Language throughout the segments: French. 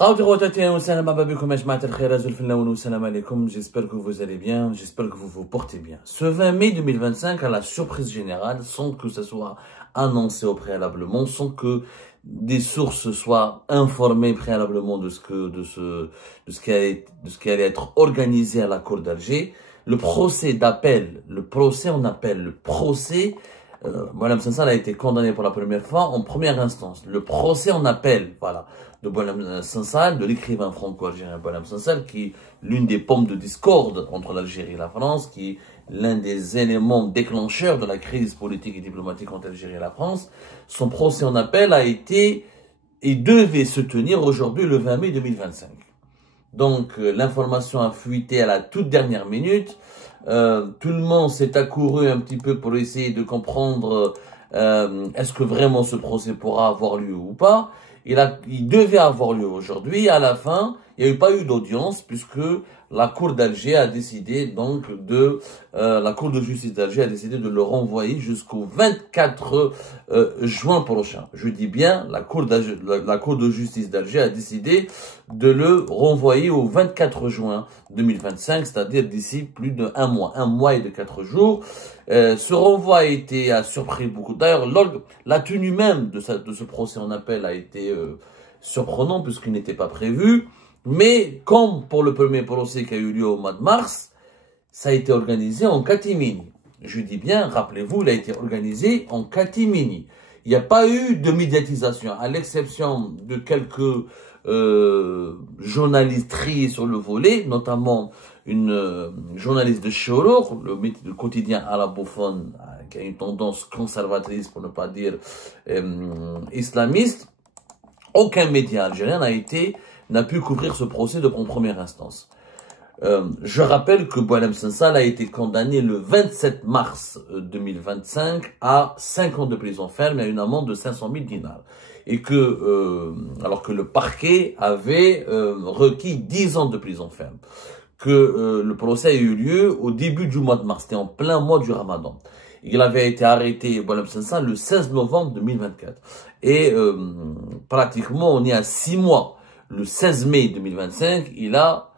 J'espère que vous allez bien, j'espère que vous vous portez bien. Ce 20 mai 2025, à la surprise générale, sans que ce soit annoncé au préalablement, sans que des sources soient informées préalablement de ce qui allait être organisé à la Cour d'Alger, le procès Boualem Sansal a été condamné pour la première fois en première instance. Le procès en appel, voilà, de Boualem Sansal, de l'écrivain franco-algérien Boualem Sansal, qui est l'une des pommes de discorde entre l'Algérie et la France, qui est l'un des éléments déclencheurs de la crise politique et diplomatique entre l'Algérie et la France. Son procès en appel a été et devait se tenir aujourd'hui le 20 mai 2025. Donc, l'information a fuité à la toute dernière minute. Tout le monde s'est accouru un petit peu pour essayer de comprendre est-ce que vraiment ce procès pourra avoir lieu ou pas. Il devait avoir lieu aujourd'hui. À la fin, il n'y a pas eu d'audience puisque la Cour d'Alger a décidé donc la Cour de justice d'Alger a décidé de le renvoyer jusqu'au 24 juin prochain. Je dis bien, la Cour de justice d'Alger a décidé de le renvoyer au 24 juin 2025, c'est-à-dire d'ici plus d'un mois et de 4 jours. Ce renvoi a surpris beaucoup. D'ailleurs, la tenue même de ce procès en appel a été surprenant puisqu'il n'était pas prévu. Mais comme pour le premier procès qui a eu lieu au mois de mars, ça a été organisé en catimini. Je dis bien, rappelez-vous, il a été organisé en catimini. Il n'y a pas eu de médiatisation, à l'exception de quelques journalistes triés sur le volet, notamment une journaliste de Chorour, le quotidien arabophone, qui a une tendance conservatrice, pour ne pas dire islamiste. Aucun média algérien n'a pu couvrir ce procès en première instance. Je rappelle que Boualem Sansal a été condamné le 27 mars 2025 à 5 ans de prison ferme et à une amende de 500 000 dinars. Et alors que le parquet avait requis 10 ans de prison ferme. Le procès a eu lieu au début du mois de mars, c'était en plein mois du Ramadan. Il avait été arrêté, Boualem Sansal, le 16 novembre 2024. Et pratiquement, on est à 6 mois. Le 16 mai 2025, il a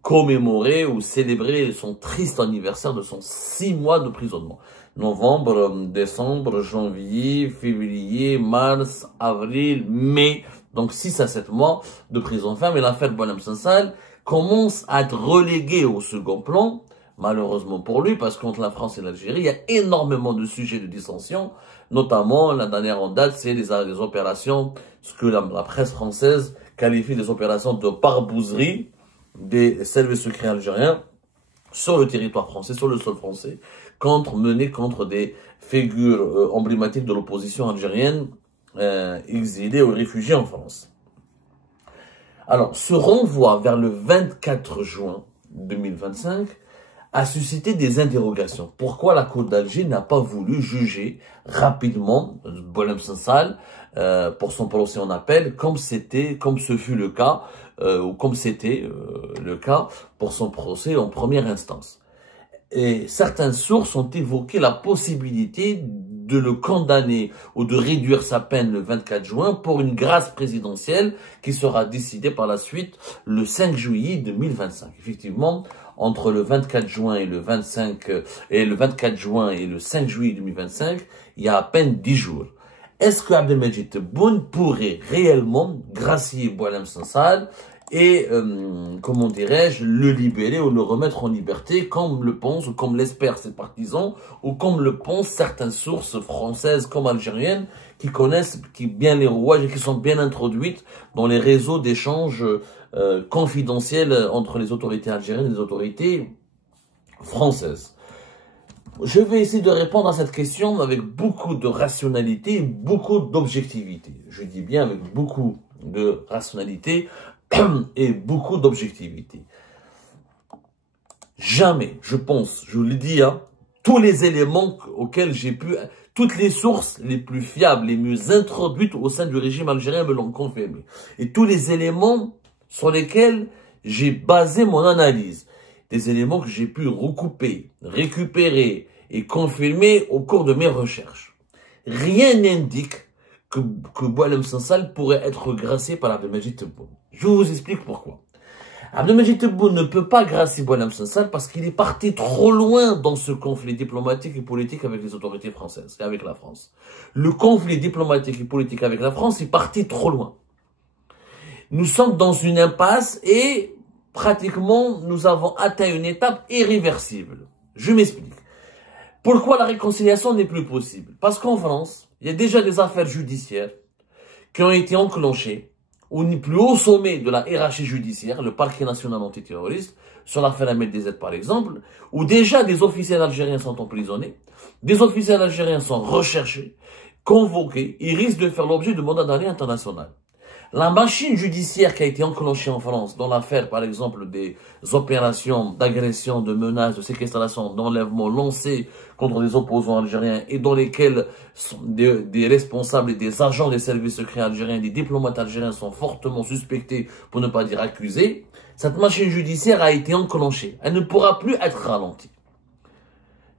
commémoré ou célébré son triste anniversaire de son 6 mois de prisonnement. Novembre, décembre, janvier, février, mars, avril, mai. Donc 6 à 7 mois de prison ferme. Et l'affaire Boualem Sansal commence à être reléguée au second plan. Malheureusement pour lui, parce qu'entre la France et l'Algérie, il y a énormément de sujets de dissension, notamment, la dernière en date, c'est les opérations, ce que la presse française qualifie des opérations de barbouzerie des services secrets algériens sur le territoire français, sur le sol français, menées contre des figures emblématiques de l'opposition algérienne exilées ou réfugiées en France. Alors, ce renvoi vers le 24 juin 2025 a suscité des interrogations. Pourquoi la Cour d'Alger n'a pas voulu juger rapidement Boualem Sansal pour son procès en appel, comme ce fut le cas, ou comme c'était le cas pour son procès en première instance. Et certaines sources ont évoqué la possibilité de le condamner ou de réduire sa peine le 24 juin pour une grâce présidentielle qui sera décidée par la suite le 5 juillet 2025. Effectivement, entre le 24 juin et le 5 juillet 2025, il y a à peine 10 jours. Est-ce que Abdelmejid Tebboune pourrait réellement gracier Boualem Sansal et, comment dirais-je, le libérer ou le remettre en liberté, comme le pensent ou comme l'espèrent ses partisans, ou comme le pensent certaines sources françaises comme algériennes qui connaissent bien les rouages et qui sont bien introduites dans les réseaux d'échanges confidentiels entre les autorités algériennes et les autorités françaises. Je vais essayer de répondre à cette question avec beaucoup de rationalité et beaucoup d'objectivité. Je dis bien avec beaucoup de rationalité et beaucoup d'objectivité. Jamais, je pense, je vous le dis, tous les éléments auxquels j'ai pu, toutes les sources les plus fiables, les mieux introduites au sein du régime algérien me l'ont confirmé. Et tous les éléments sur lesquels j'ai basé mon analyse, des éléments que j'ai pu recouper, récupérer et confirmer au cours de mes recherches. Rien n'indique que Boualem Sansal pourrait être gracié par Abdelmajid Tebboune. Je vous explique pourquoi. Abdelmajid Tebboune ne peut pas gracier Boualem Sansal parce qu'il est parti trop loin dans ce conflit diplomatique et politique avec les autorités françaises et avec la France. Le conflit diplomatique et politique avec la France est parti trop loin. Nous sommes dans une impasse et pratiquement nous avons atteint une étape irréversible. Je m'explique. Pourquoi la réconciliation n'est plus possible? Parce qu'en France, il y a déjà des affaires judiciaires qui ont été enclenchées au plus haut sommet de la hiérarchie judiciaire, le parquet national antiterroriste, sur l'affaire Ahmed DZ par exemple, où déjà des officiels algériens sont emprisonnés, des officiels algériens sont recherchés, convoqués, et risquent de faire l'objet de mandats d'arrêt international. La machine judiciaire qui a été enclenchée en France dans l'affaire, par exemple, des opérations d'agression, de menaces, de séquestration, d'enlèvement lancées contre des opposants algériens et dans lesquels des responsables et des agents des services secrets algériens, des diplomates algériens sont fortement suspectés, pour ne pas dire accusés, cette machine judiciaire a été enclenchée. Elle ne pourra plus être ralentie.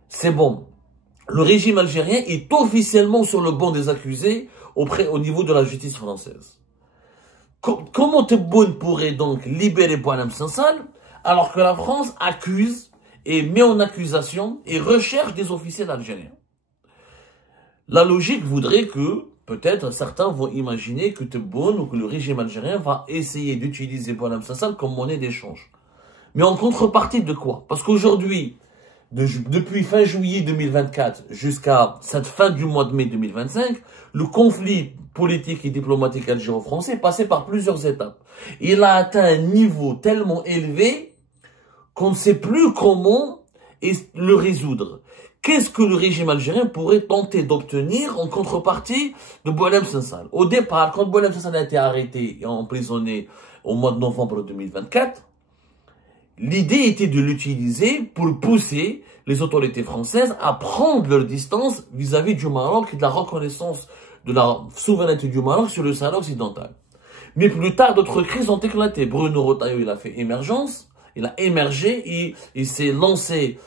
C'est bon. Le régime algérien est officiellement sur le banc des accusés au niveau de la justice française. Comment Tebboune pourrait donc libérer Boualem Sansal alors que la France accuse et met en accusation et recherche des officiels algériens? La logique voudrait que, peut-être, certains vont imaginer que Tebboune ou que le régime algérien va essayer d'utiliser Boualem Sansal comme monnaie d'échange. Mais en contrepartie de quoi? Parce qu'aujourd'hui, depuis fin juillet 2024 jusqu'à cette fin du mois de mai 2025, le conflit politique et diplomatique algéro-français est passé par plusieurs étapes. Il a atteint un niveau tellement élevé qu'on ne sait plus comment le résoudre. Qu'est-ce que le régime algérien pourrait tenter d'obtenir en contrepartie de Boualem Sansal? Au départ, quand Boualem Sansal a été arrêté et emprisonné au mois de novembre 2024, l'idée était de l'utiliser pour pousser les autorités françaises à prendre leur distance vis-à-vis du Maroc et de la reconnaissance de la souveraineté du Maroc sur le Sahara occidental. Mais plus tard, d'autres crises ont éclaté. Bruno Retailleau, il a fait émergence, il a émergé, il s'est lancé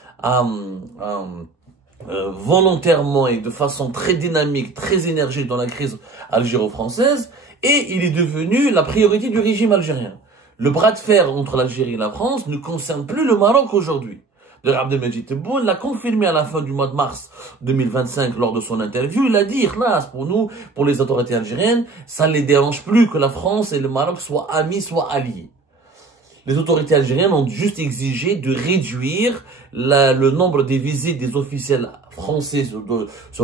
volontairement et de façon très dynamique, très énergique dans la crise algéro-française, et il est devenu la priorité du régime algérien. Le bras de fer entre l'Algérie et la France ne concerne plus le Maroc aujourd'hui. Abdelmajid Tebboune l'a confirmé à la fin du mois de mars 2025 lors de son interview. Il a dit, là, pour nous, pour les autorités algériennes, ça ne les dérange plus que la France et le Maroc soient amis, soient alliés. Les autorités algériennes ont juste exigé de réduire le nombre des visites des officiels français sur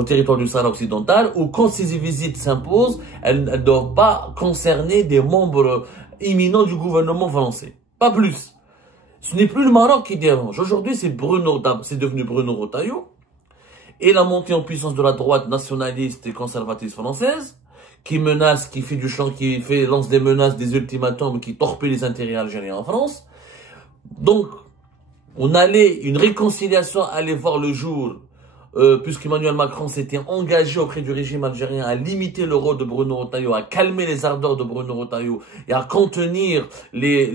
le territoire du Sahara occidental, ou quand ces visites s'imposent, elles ne doivent pas concerner des membres imminents du gouvernement français. Pas plus. Ce n'est plus le Maroc qui dérange. Aujourd'hui, c'est devenu Bruno Retailleau et la montée en puissance de la droite nationaliste et conservatrice française qui menace, qui lance des menaces, des ultimatums, qui torpille les intérêts algériens en France. Donc, une réconciliation allait voir le jour, puisqu'Emmanuel Macron s'était engagé auprès du régime algérien à limiter le rôle de Bruno Retailleau, à calmer les ardeurs de Bruno Retailleau et à contenir les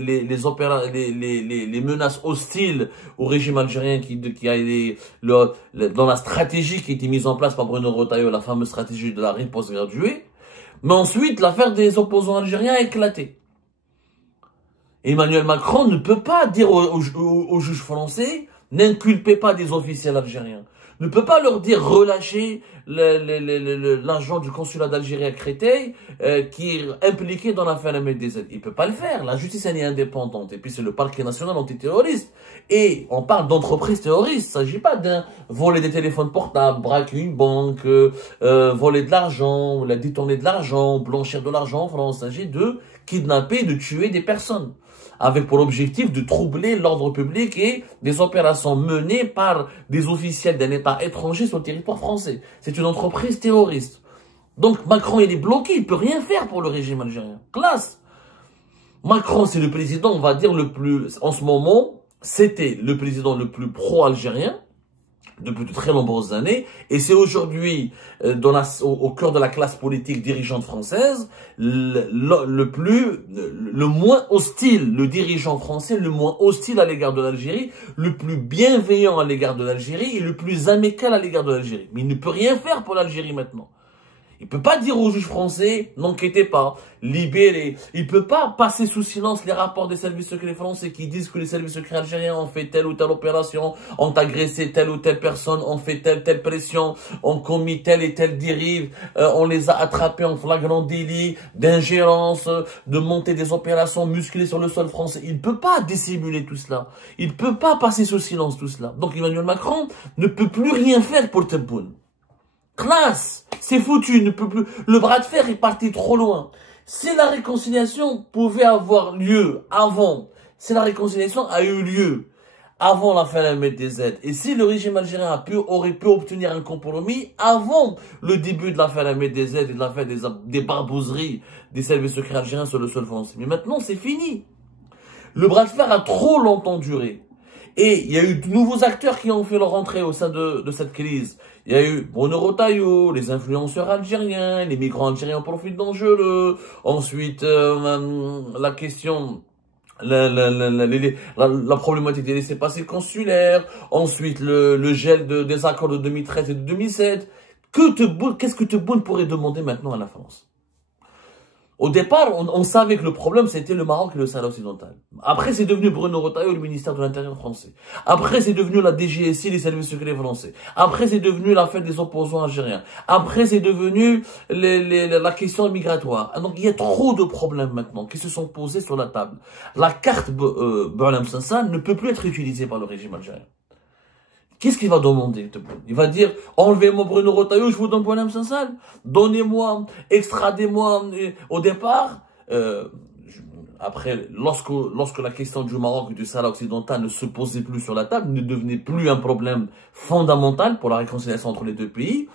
menaces hostiles au régime algérien dans la stratégie qui a été mise en place par Bruno Retailleau, la fameuse stratégie de la riposte graduée. Mais ensuite, l'affaire des opposants algériens a éclaté. Emmanuel Macron ne peut pas dire aux juges français, n'inculpez pas des officiels algériens. Ne peut pas leur dire relâcher l'agent du consulat d'Algérie à Créteil qui est impliqué dans l'affaire Ahmed DZ. Il ne peut pas le faire. La justice, elle est indépendante. Et puis, c'est le parquet national antiterroriste. Et on parle d'entreprise terroriste. Il ne s'agit pas d'un voler des téléphones portables, braquer une banque, voler de l'argent, détourner de l'argent, blanchir de l'argent en France. Il s'agit de kidnapper, de tuer des personnes, avec pour objectif de troubler l'ordre public et des opérations menées par des officiels d'un État étranger sur le territoire français. C'est une entreprise terroriste. Donc Macron, il est bloqué, il ne peut rien faire pour le régime algérien. Classe. Macron, c'est le président, on va dire, en ce moment, c'était le président le plus pro-algérien depuis de très nombreuses années, et c'est aujourd'hui, au cœur de la classe politique dirigeante française, le moins hostile, le dirigeant français le moins hostile à l'égard de l'Algérie, le plus bienveillant à l'égard de l'Algérie et le plus amical à l'égard de l'Algérie. Mais il ne peut rien faire pour l'Algérie maintenant. Il peut pas dire aux juges français, n'enquêtez pas, libérez. Il peut pas passer sous silence les rapports des services secrets français qui disent que les services secrets algériens ont fait telle ou telle opération, ont agressé telle ou telle personne, ont fait telle pression, ont commis telle et telle dérive, on les a attrapés en flagrant délit d'ingérence, de monter des opérations musclées sur le sol français. Il peut pas dissimuler tout cela. Il peut pas passer sous silence tout cela. Donc Emmanuel Macron ne peut plus rien faire pour Tebboune. Classe, c'est foutu, ne peut plus. Le bras de fer est parti trop loin. Si la réconciliation pouvait avoir lieu avant, si la réconciliation a eu lieu avant l'affaire Ahmed DZ, et si le régime algérien aurait pu obtenir un compromis avant le début de l'affaire Ahmed DZ et de l'affaire des barbouzeries des services secrets algériens sur le sol français. Mais maintenant, c'est fini. Le bras de fer a trop longtemps duré. Et il y a eu de nouveaux acteurs qui ont fait leur entrée au sein de cette crise. Il y a eu Bruno Retailleau, les influenceurs algériens, les migrants algériens au profil dangereux. Ensuite, la question, la problématique des laissez-passer consulaires. Ensuite, le gel des accords de 2013 et de 2007. Qu'est-ce que Tebboune pourrait demander maintenant à la France? Au départ, on savait que le problème, c'était le Maroc et le Sahel occidental. Après, c'est devenu Bruno Retailleau, le ministère de l'Intérieur français. Après, c'est devenu la DGSI, les services secrets français. Après, c'est devenu l'affaire des opposants algériens. Après, c'est devenu la question migratoire. Donc, il y a trop de problèmes maintenant qui se sont posés sur la table. La carte Boualem Sansal ne peut plus être utilisée par le régime algérien. Qu'est-ce qu'il va demander? Il va dire, enlevez-moi Bruno Retailleau, je vous donne Boualem Sansal. Donnez-moi, extradez-moi. Au départ, après, lorsque la question du Maroc et du Sahara occidental ne se posait plus sur la table, ne devenait plus un problème fondamental pour la réconciliation entre les deux pays,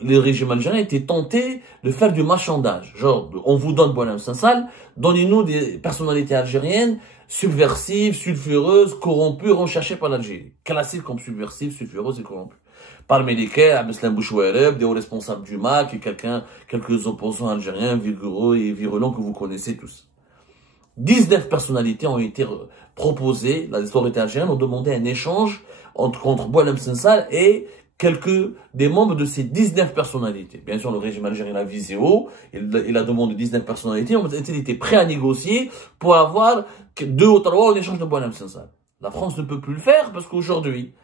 le régime algérien était tenté de faire du marchandage. Genre, on vous donne Boualem Sansal, donnez-nous des personnalités algériennes subversives, sulfureuses, corrompues, recherchées par l'Algérie. Classiques comme subversives, sulfureuses et corrompues. Parmi lesquels, Abdeslam Bouchouareb, des hauts responsables du MAC et quelques opposants algériens vigoureux et virulents que vous connaissez tous. 19 personnalités ont été proposées, les autorités algériennes ont demandé un échange contre Boualem Sansal et des membres de ces 19 personnalités. Bien sûr, le régime algérien a visé haut, il a demandé 19 personnalités, ont été prêts à négocier pour avoir 2 ou 3 en échange de Boualem Sansal. La France ne peut plus le faire parce qu'aujourd'hui,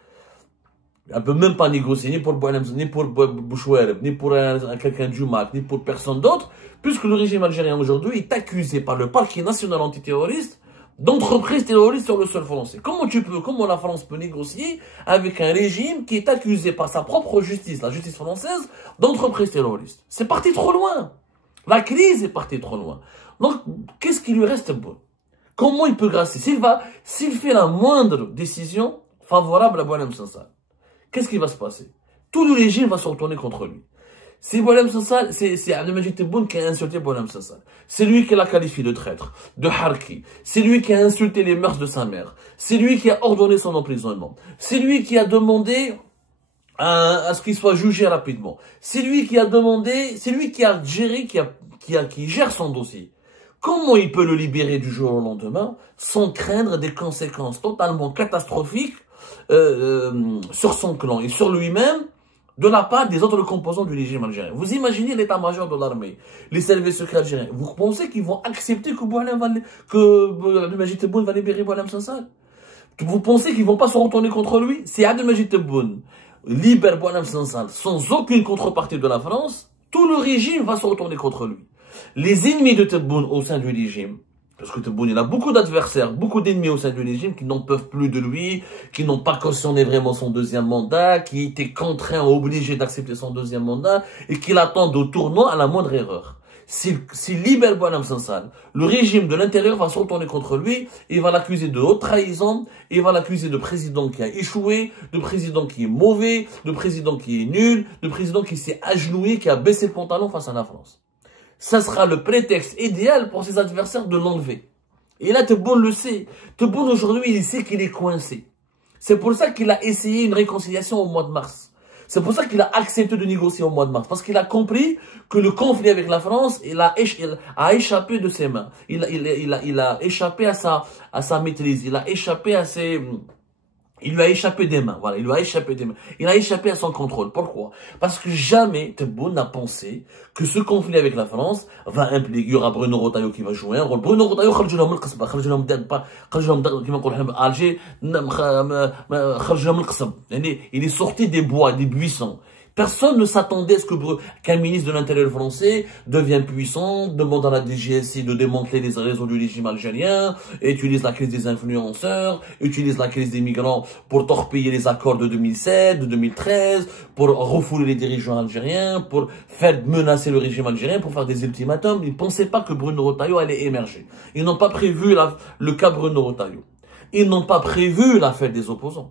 elle ne peut même pas négocier ni pour Boualem, ni pour Bouchouareb, ni pour quelqu'un du MAC, ni pour personne d'autre, puisque le régime algérien aujourd'hui est accusé par le parquet national antiterroriste d'entreprises terroristes sur le sol français. Comment la France peut négocier avec un régime qui est accusé par sa propre justice, la justice française, d'entreprises terroristes? C'est parti trop loin. La crise est partie trop loin. Donc, qu'est-ce qui lui reste bon? Comment il peut grâcer? S'il fait la moindre décision favorable à Boualem Sansal, qu'est-ce qui va se passer? Tout le régime va se retourner contre lui. C'est Boualem Sansal, c'est Abdelmajid Tebboune qui a insulté Boualem Sansal. C'est lui qui l'a qualifié de traître, de harki. C'est lui qui a insulté les mœurs de sa mère. C'est lui qui a ordonné son emprisonnement. C'est lui qui a demandé à ce qu'il soit jugé rapidement. C'est lui qui a demandé, c'est lui qui a géré, qui gère son dossier. Comment il peut le libérer du jour au lendemain sans craindre des conséquences totalement catastrophiques sur son clan et sur lui-même de la part des autres composants du régime algérien? Vous imaginez l'état-major de l'armée, les services secrets algériens. Vous pensez qu'ils vont accepter que Abdelmajid Tebboune va libérer Boualem Sansal? Vous pensez qu'ils vont pas se retourner contre lui? Si Abdelmajid Tebboune libère Boualem Sansal sans aucune contrepartie de la France, tout le régime va se retourner contre lui. Les ennemis de Tebboune au sein du régime, parce que Tebboune, il a beaucoup d'adversaires, beaucoup d'ennemis au sein du régime qui n'en peuvent plus de lui, qui n'ont pas cautionné vraiment son deuxième mandat, qui étaient contraints, obligés d'accepter son deuxième mandat et qui l'attendent au tournant à la moindre erreur. S'il libère Boualem Sansal, le régime de l'intérieur va se retourner contre lui, il va l'accuser de haute trahison, il va l'accuser de président qui a échoué, de président qui est mauvais, de président qui est nul, de président qui s'est agenouillé, qui a baissé le pantalon face à la France. Ça sera le prétexte idéal pour ses adversaires de l'enlever. Et là, Tebboune le sait. Tebboune, aujourd'hui, il sait qu'il est coincé. C'est pour ça qu'il a essayé une réconciliation au mois de mars. C'est pour ça qu'il a accepté de négocier au mois de mars. Parce qu'il a compris que le conflit avec la France, il a échappé de ses mains. Il a échappé à sa maîtrise. Il a échappé à Il lui a échappé des mains, voilà, il lui a échappé des mains. Il a échappé à son contrôle. Pourquoi? Parce que jamais Tebboune n'a pensé que ce conflit avec la France va impliquer, il y aura Bruno Retailleau qui va jouer un rôle. Bruno Retailleau, خرجونا من القصبة, خرجونا من كما نقولوا à Alger, خرجونا من القصب. Il est sorti des bois, des buissons. Personne ne s'attendait à ce qu'un ministre de l'Intérieur français devienne puissant, demande à la DGSI de démanteler les réseaux du régime algérien, utilise la crise des influenceurs, utilise la crise des migrants pour torpiller les accords de 2007, de 2013, pour refouler les dirigeants algériens, pour faire menacer le régime algérien, pour faire des ultimatums. Ils ne pensaient pas que Bruno Retailleau allait émerger. Ils n'ont pas prévu le cas Bruno Retailleau. Ils n'ont pas prévu l'affaire des opposants.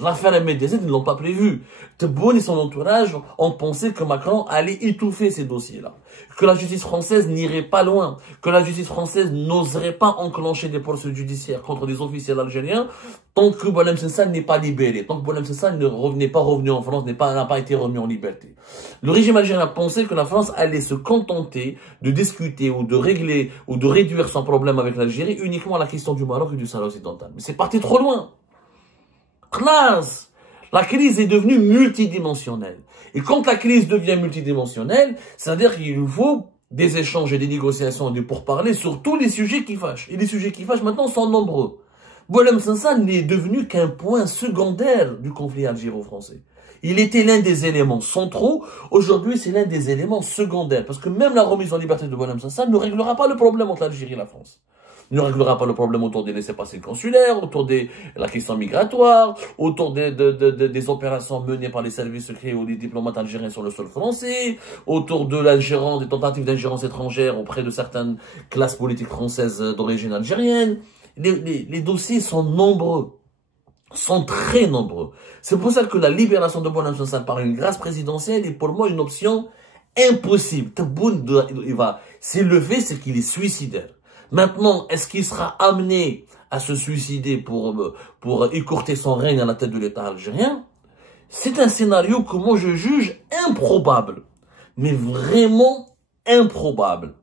L'affaire Mediaset, ils ne l'ont pas prévu. Tebboune et son entourage ont pensé que Macron allait étouffer ces dossiers-là. Que la justice française n'irait pas loin. Que la justice française n'oserait pas enclencher des procédures judiciaires contre des officiels algériens tant que Boualem Sansal n'est pas libéré. Tant que Boualem Sansal n'est pas revenu en France, n'a pas été remis en liberté. Le régime algérien pensait que la France allait se contenter de discuter ou de régler ou de réduire son problème avec l'Algérie uniquement à la question du Maroc et du Sahara occidental. Mais c'est parti trop loin. Classe. La crise est devenue multidimensionnelle. Et quand la crise devient multidimensionnelle, c'est-à-dire qu'il nous faut des échanges et des négociations et des pourparlers sur tous les sujets qui fâchent. Et les sujets qui fâchent maintenant sont nombreux. Boualem Sansal n'est devenu qu'un point secondaire du conflit algéro-français. Il était l'un des éléments centraux. Aujourd'hui, c'est l'un des éléments secondaires. Parce que même la remise en liberté de Boualem Sansal ne réglera pas le problème entre l'Algérie et la France. Ne réglera pas le problème autour des laissez-passer consulaires, autour de la question migratoire, autour des opérations menées par les services secrets ou les diplomates algériens sur le sol français, autour de l'ingérence, des tentatives d'ingérence étrangère auprès de certaines classes politiques françaises d'origine algérienne. Les dossiers sont nombreux, sont très nombreux. C'est pour ça que la libération de Boualem Sansal par une grâce présidentielle est pour moi une option impossible. Tebboune, il va s'élever, c'est qu'il est suicidaire. Maintenant, est-ce qu'il sera amené à se suicider pour écourter son règne à la tête de l'État algérien? C'est un scénario que moi je juge improbable. Mais vraiment improbable.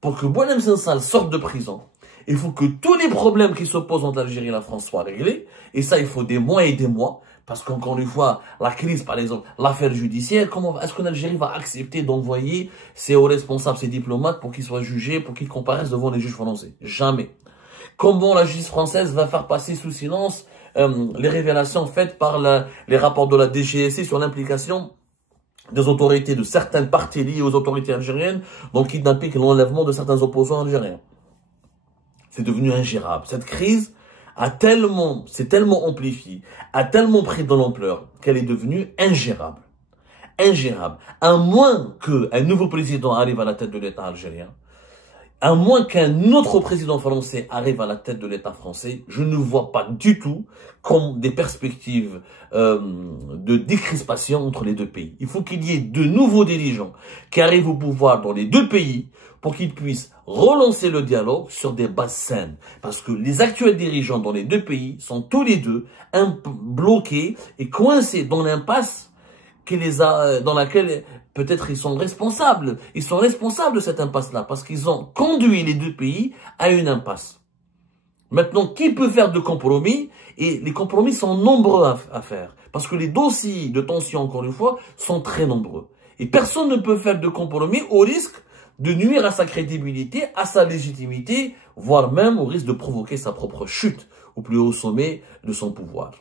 Pour que Boualem Sansal sorte de prison, il faut que tous les problèmes qui s'opposent entre l'Algérie et la France soient réglés. Et ça, il faut des mois et des mois. Parce qu'encore une fois, la crise, par exemple, l'affaire judiciaire, est-ce que l'Algérie va accepter d'envoyer ses hauts responsables, ses diplomates, pour qu'ils soient jugés, pour qu'ils comparaissent devant les juges français? Jamais. Comment la justice française va faire passer sous silence les révélations faites par les rapports de la DGSI sur l'implication des autorités de certaines parties liées aux autorités algériennes dans le kidnapping et l'enlèvement de certains opposants algériens? C'est devenu ingérable. Cette crise s'est tellement amplifiée, a tellement pris de l'ampleur qu'elle est devenue ingérable. Ingérable. À moins qu'un nouveau président arrive à la tête de l'État algérien, à moins qu'un autre président français arrive à la tête de l'État français, je ne vois pas du tout comme des perspectives de décrispation entre les deux pays. Il faut qu'il y ait de nouveaux dirigeants qui arrivent au pouvoir dans les deux pays pour qu'ils puissent relancer le dialogue sur des bases saines. Parce que les actuels dirigeants dans les deux pays sont tous les deux bloqués et coincés dans l'impasse dans laquelle peut-être ils sont responsables. Ils sont responsables de cette impasse-là parce qu'ils ont conduit les deux pays à une impasse. Maintenant, qui peut faire de compromis? Et les compromis sont nombreux à faire. Parce que les dossiers de tension, encore une fois, sont très nombreux. Et personne ne peut faire de compromis au risque de nuire à sa crédibilité, à sa légitimité, voire même au risque de provoquer sa propre chute au plus haut sommet de son pouvoir.